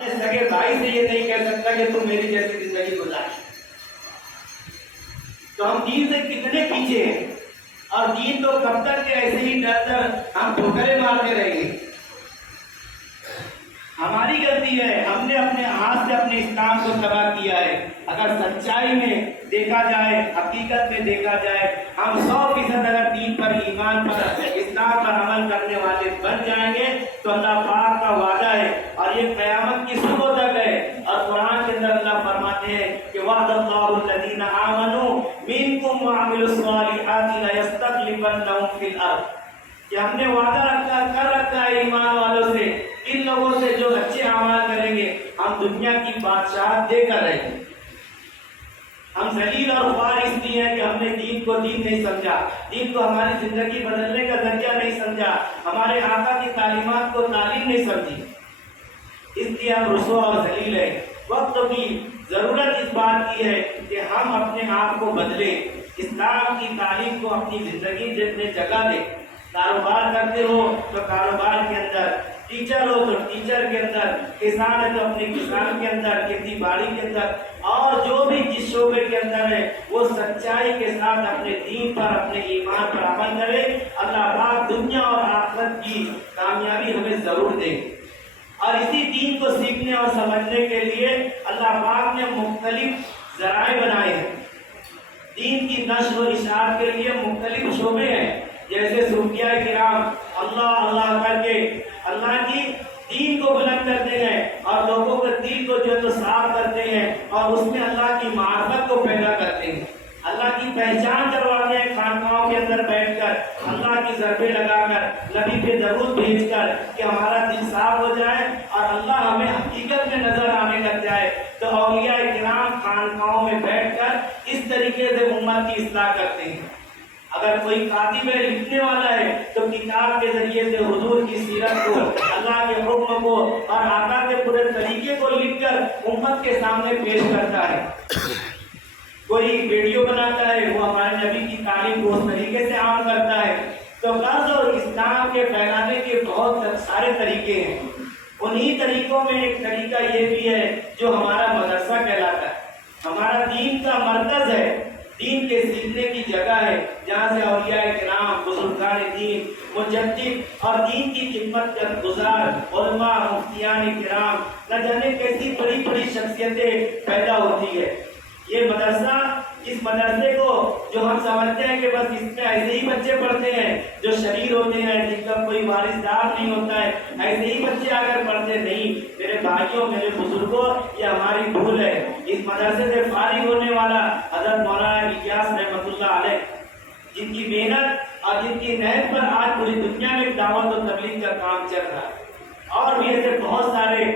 اپنے سگے بھائی سے یہ نہیں کہہ سکتا کہ تم میری جیسی زندگی گزار. تو ہم دین سے کتنے پیچھے ہیں، اور دین کو کب تک کہ ایسے ہی ڈر ڈر ہم ٹھوکریں مارتے رہیں گے. ہماری غلطی ہے، ہم نے اپنے ہاتھ سے اپنے اسلام کو تباہ کیا ہے. اگر سچائی میں دیکھا جائے، حقیقت میں دیکھا جائے، ہم 100% اگر دین پر، ایمان پر، اسلام پر عمل کرنے والے بن جائیں گے تو اللہ پاک کا وعدہ ہے اور یہ قیامت کی صبح تک ہے. اور قرآن کے اندر اللہ فرماتے ہیں کہ وعد اللہ الذین آمنوا منکم وعملوا الصالحات لیستخلفنہم فی الارض، کہ ہم نے وعدہ کر رکھا ہے ایمان والوں سے، ان لوگوں سے جو اچھے اعمال کریں گے ہم دنیا کی بادشاہت دے کر رہیں گے. ہم ذلیل اور خوار اس لیے ہیں کہ ہم نے دین کو دین نہیں سمجھا، دین کو ہماری زندگی بدلنے کا ذریعہ نہیں سمجھا، ہمارے آقا کی تعلیمات کو تعلیم نہیں سمجھی، اس لیے ہم رسوا اور ذلیل ہیں. وقت کی ضرورت اس بات کی ہے کہ ہم اپنے آپ کو بدلیں، اسلام کی تعلیم کو اپنی زندگی میں جگہ دیں. کاروبار کرتے ہو تو کاروبار کے اندر، ٹیچر ہو تو ٹیچر کے اندر، کسان ہے تو اپنے کسان کے اندر، کھیتی باڑی کے اندر، اور جو بھی جس شعبے کے اندر ہے وہ سچائی کے ساتھ اپنے دین پر، اپنے ایمان پر عمل کرے. اللہ پاک دنیا اور آخرت کی کامیابی ہمیں ضرور دے. اور اسی دین کو سیکھنے اور سمجھنے کے لیے اللہ پاک نے مختلف ذرائع بنائے ہیں. دین کی نشر و اشاعت کے لیے مختلف شعبے ہیں، جیسے صوفیاء کرام اللہ اللہ کر کے اللہ کی دین کو بلند کرتے ہیں اور لوگوں کے دل کو جو ہے تو صاف کرتے ہیں اور اس میں اللہ کی معرفت کو پیدا کرتے ہیں. اللہ کی پہچان کرواتے ہیں خانقاہوں کے اندر بیٹھ کر، اللہ کی ضربے لگا کر، نبی پہ درود بھیج کر کہ ہمارا دل صاف ہو جائے اور اللہ ہمیں حقیقت میں نظر آنے لگ جائے. تو اولیاء کرام خانقاہوں میں بیٹھ کر اس طریقے سے امت کی اصلاح کرتے ہیں. اگر کوئی کاتب ہے، لکھنے والا ہے، تو کتاب کے ذریعے سے حضور کی سیرت کو، اللہ کے حکم کو اور آقا کے پورے طریقے کو لکھ کر امت کے سامنے پیش کرتا ہے. کوئی ویڈیو بناتا ہے، وہ ہمارے نبی کی تعلیم کو اس طریقے سے عام کرتا ہے. تو قرض اور اسلام کے پھیلانے کے بہت سارے طریقے ہیں. انہی طریقوں میں ایک طریقہ یہ بھی ہے جو ہمارا مدرسہ کہلاتا ہے. ہمارا دین کا مرکز ہے، دین کے سیکھنے کی جگہ ہے، جہاں سے اولیاء کرام، بزرگان دین، مجدد اور دین کی خدمت گزار علماء، مفتیان کرام، نہ جانے کیسی بڑی بڑی شخصیتیں پیدا ہوتی ہے. یہ مدرسہ، اس مدرسے کو جو ہم سمجھتے ہیں کہ بس اس میں ایسے ہی بچے پڑھتے ہیں جو شریر ہوتے ہیں، جن کا کوئی وارثدار نہیں ہوتا ہے، ایسے ہی بچے آ کر پڑھتے نہیں. میرے بھائیوں، میرے بزرگوں، یہ ہماری بھول ہے. اس مدرسے سے فارغ ہونے والا حضرت مولانا الیاس رحمۃ اللہ علیہ، جن کی محنت اور جن کی نہج پر آج پوری دنیا میں دعوت و تبلیغ کا کام چل رہا ہے، اور بھی ایسے بہت سارے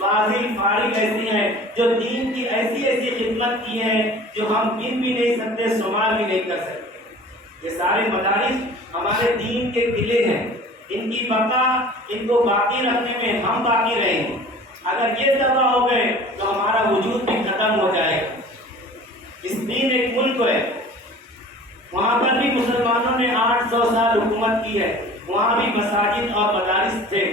فاضل فارغ ایسے ہیں جو دین کی ایسی ایسی خدمت کی ہیں جو ہم گن بھی نہیں سکتے، شمار بھی نہیں کر سکتے. یہ سارے مدارس ہمارے دین کے قلعے ہیں. ان کی بقا، ان کو باقی رکھنے میں ہم باقی رہیں گے. اگر یہ تباہ ہو گئے تو ہمارا وجود بھی ختم ہو جائے گا. اس دین ایک ملک ہے، وہاں پر بھی مسلمانوں نے 800 سال حکومت کی ہے، وہاں بھی مساجد اور مدارس تھے.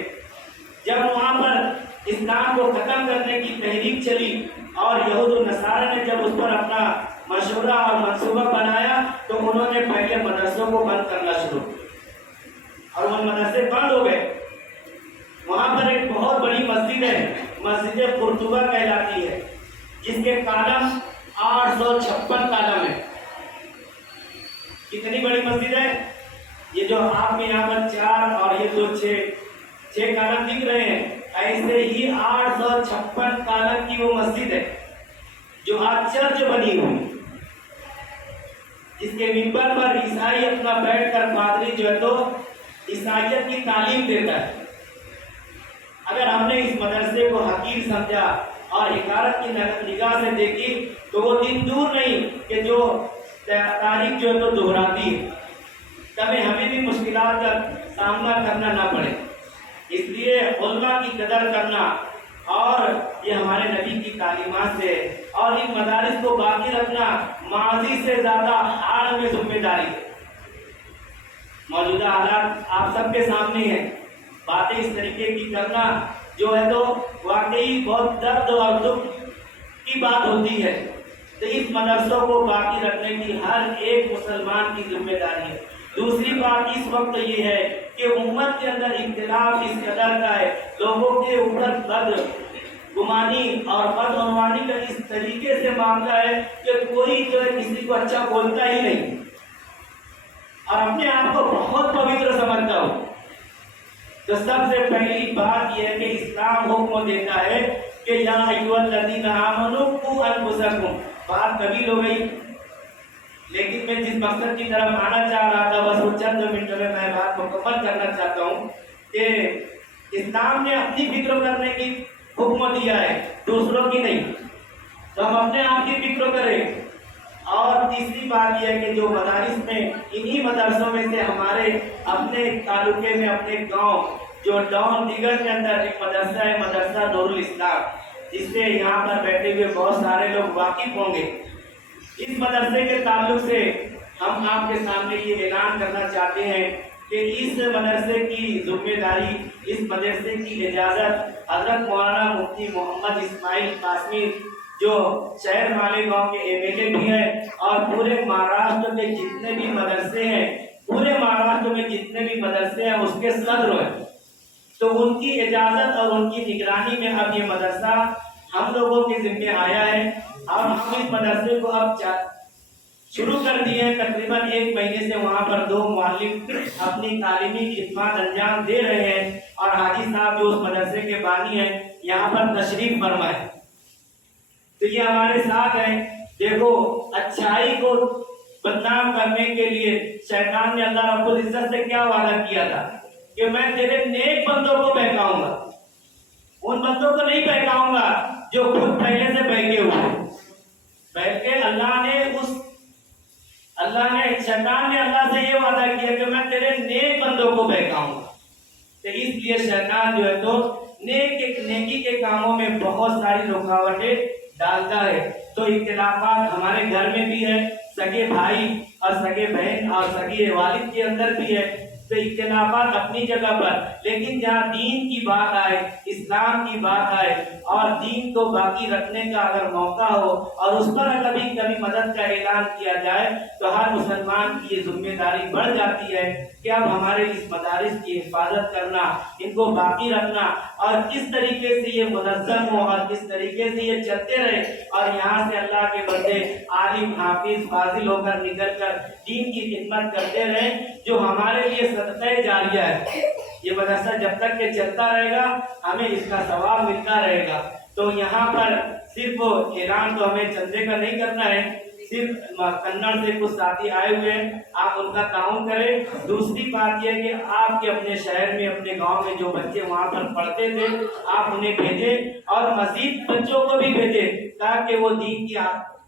جب وہاں پر اسلام کو ختم کرنے کی تحریک چلی اور یہود و نصارہ نے جب اس پر اپنا مشورہ اور منصوبہ بنایا تو انہوں نے پہلے مدرسوں کو بند کرنا شروع کیا اور وہ مدرسے بند ہو گئے. وہاں پر ایک بہت بڑی مسجد ہے، مسجد قرطبہ کہلاتی ہے، جس کے کالم 856 کالم ہے. کتنی بڑی مسجد ہے؟ یہ جو آپ کے یہاں پر 4 اور یہ جو 6 کالم دکھ رہے ہیں، ایسے ہی 856 کالم کی وہ مسجد ہے جو آج چرچ بنی ہوئی، جس کے ممبر پر عیسائی اپنا بیٹھ کر پادری جو ہے تو عیسائیت کی تعلیم دیتا ہے. اگر ہم نے اس مدرسے کو حقیر سمجھا اور حقارت کی نگاہ سے دیکھی تو وہ دن دور نہیں کہ جو تاریخ جو ہے تو دہراتی ہے، کبھی ہمیں بھی مشکلات کا سامنا کرنا نہ پڑے. اس لیے علماء کی قدر کرنا، اور یہ ہمارے نبی کی تعلیمات سے، اور ان مدارس کو باقی رکھنا ماضی سے زیادہ حال میں ذمہ داری ہے. موجودہ حالات آپ سب کے سامنے ہیں، باتیں اس طریقے کی کرنا جو ہے تو واقعی بہت درد اور دکھ کی بات ہوتی ہے۔ تو اس مدرسوں کو باقی رکھنے کی ہر ایک مسلمان کی ذمہ داری ہے۔ دوسری بات اس وقت یہ ہے کہ امت کے اندر اختلاف اس قدر کا ہے، لوگوں کے اوپر بد گمانی اور بدعنوانی کا اس طریقے سے معاملہ ہے کہ کوئی جو ہے کسی کو اچھا بولتا ہی نہیں اور اپنے آپ کو بہت پوتر سمجھتا ہو۔ تو سب سے پہلی بات یہ ہے کہ اسلام حکم دیتا ہے کہ یا ایھا الذین آمنوا قوا انفسکم، بات طویل ہو گئی لیکن میں جس مقصد کی طرف آنا چاہ رہا تھا بس وہ چند منٹوں میں بات مکمل کرنا چاہتا ہوں کہ اسلام نے اپنی فکر کرنے کی حکم دیا ہے، دوسروں کی نہیں، تو ہم اپنے آپ کی فکر کریں۔ اور تیسری بات یہ ہے کہ جو مدارس میں انہی مدرسوں میں سے ہمارے اپنے تعلقے میں اپنے گاؤں جو ڈاؤن دیگر کے اندر ایک مدرسہ ہے، مدرسہ نور الاسلام، جس سے یہاں پر بیٹھے ہوئے بہت سارے لوگ واقف ہوں گے۔ اس مدرسے کے تعلق سے ہم آپ کے سامنے یہ اعلان کرنا چاہتے ہیں کہ اس مدرسے کی ذمہ داری، اس مدرسے کی اجازت حضرت مولانا مفتی محمد اسماعیل قاسمی جو شہر مالیگاؤں کے MLA بھی ہیں اور پورے مہاراشٹر کے جتنے بھی مدرسے ہیں، پورے مہاراشٹر میں جتنے بھی مدرسے ہیں اس کے صدر ہیں، تو ان کی اجازت اور ان کی نگرانی میں اب یہ مدرسہ ہم لوگوں کے ذمہ آیا ہے اور ہم اس مدرسے کو اب شروع کر دیے ہیں۔ تقریباً 1 مہینے سے وہاں پر 2 معلم اپنی تعلیمی خدمات انجام دے رہے ہیں اور حاجی صاحب جو اس مدرسے کے بانی ہیں یہاں پر تشریف فرما ہے، تو یہ ہمارے ساتھ ہیں۔ دیکھو اچھائی کو بدنام کرنے کے لیے شیطان نے اللہ رب العزت سے کیا وعدہ کیا تھا کہ میں تیرے نیک بندوں کو بہکاؤں گا، ان بندوں کو نہیں بہکاؤں گا جو خود پہلے سے بہکے ہوئے، بلکہ شیطان نے اللہ سے یہ وعدہ کیا کہ میں تیرے نیک بندوں کو بہکاؤں گا۔ تو اس لیے شیطان جو ہے تو نیکی کے کاموں میں بہت ساری رکاوٹیں ڈالتا ہے۔ تو اختلافات ہمارے گھر میں بھی ہے، سگے بھائی اور سگے بہن اور سگے والد کے اندر بھی ہے، تو اختلافات اپنی جگہ پر، لیکن جہاں دین کی بات آئے، اسلام کی بات آئے اور دین کو باقی رکھنے کا اگر موقع ہو اور اس پر کبھی مدد کا اعلان کیا جائے تو ہر مسلمان کی یہ ذمہ داری بڑھ جاتی ہے کہ اب ہمارے اس مدارس کی حفاظت کرنا، ان کو باقی رکھنا اور کس طریقے سے یہ منظم ہو اور کس طریقے سے یہ چلتے رہے اور یہاں سے اللہ کے بندے عالم حافظ فاضل ہو کر نکل کر دین کی خدمت کرتے رہے، جو ہمارے لیے صدقہ جاریہ ہے۔ یہ مدرسہ جب تک کہ چلتا رہے گا ہمیں اس کا ثواب ملتا رہے گا۔ تو یہاں پر صرف اعلان تو ہمیں چندے کا نہیں کرنا ہے، صرف کنڑ سے کچھ ساتھی آئے ہوئے ہیں، آپ ان کا تعاون کریں۔ دوسری بات یہ ہے کہ آپ کے اپنے شہر میں اپنے گاؤں میں جو بچے وہاں پر پڑھتے تھے آپ انہیں بھیجیں اور مزید بچوں کو بھی بھیجیں تاکہ وہ دین کی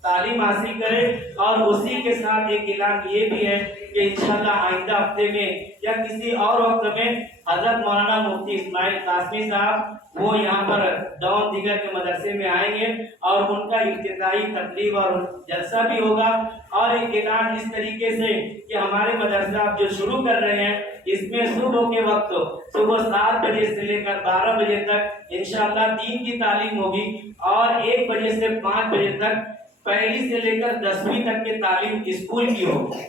تعلیم حاصل کرے۔ اور اسی کے ساتھ ایک اعلان یہ بھی ہے کہ انشاءاللہ آئندہ ہفتے میں یا کسی اور وقت میں حضرت مولانا مفتی اسماعیل قاسمی صاحب وہ یہاں پر ڈاؤن دیگر کے مدرسے میں آئیں گے اور ان کا افتتاحی تقریب اور جلسہ بھی ہوگا۔ اور ایک اعلان اس طریقے سے کہ ہمارے مدرسہ آپ جو شروع کر رہے ہیں اس میں صبح کے وقت صبح 7 بجے سے لے کر 12 بجے تک انشاءاللہ دین کی تعلیم ہوگی اور 1 بجے سے 5 بجے تک پہلی سے لے کر 10ویں تک کی تعلیم اسکول کی ہوگی۔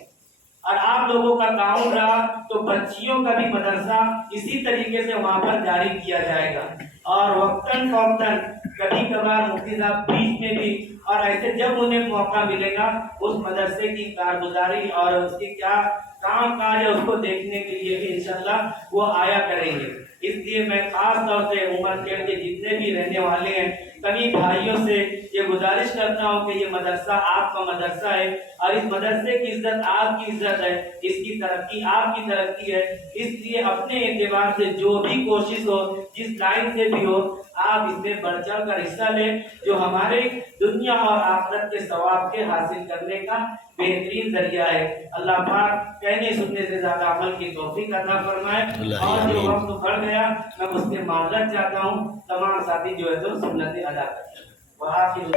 اور آپ لوگوں کا تعاون رہا تو بچیوں کا بھی مدرسہ اسی طریقے سے وہاں پر جاری کیا جائے گا۔ اور وقتاً فوقتاً کبھی کبھار مفتی صاحب بیچ میں بھی اور ایسے جب انہیں موقع ملے گا اس مدرسے کی کارگزاری اور اس کی کیا کام کاج ہے اس کو دیکھنے کے لیے بھی انشاءاللہ وہ آیا کریں گے۔ اس لیے میں خاص طور سے عمر کیل کے جتنے بھی رہنے والے ہیں سبھی بھائیوں سے یہ گزارش کرتا ہوں کہ یہ مدرسہ آپ کا مدرسہ ہے اور اس مدرسے کی عزت آپ کی عزت ہے، اس کی ترقی آپ کی ترقی ہے۔ اس لیے اپنے اعتبار سے جو بھی کوشش ہو جس لائن سے بھی ہو آپ اس میں بڑھ چڑھ کر حصہ لیں، جو ہمارے دنیا اور آخرت کے ثواب کے حاصل کرنے کا بہترین ذریعہ ہے۔ اللہ پاک کہنے سننے سے زیادہ عمل کی توفیق عطا فرمائے۔ اور جو وقت بڑھ گیا میں اس سے معذرت چاہتا ہوں، تمام ساتھی جو ہے تو سنتیں ادا کرتے ہیں۔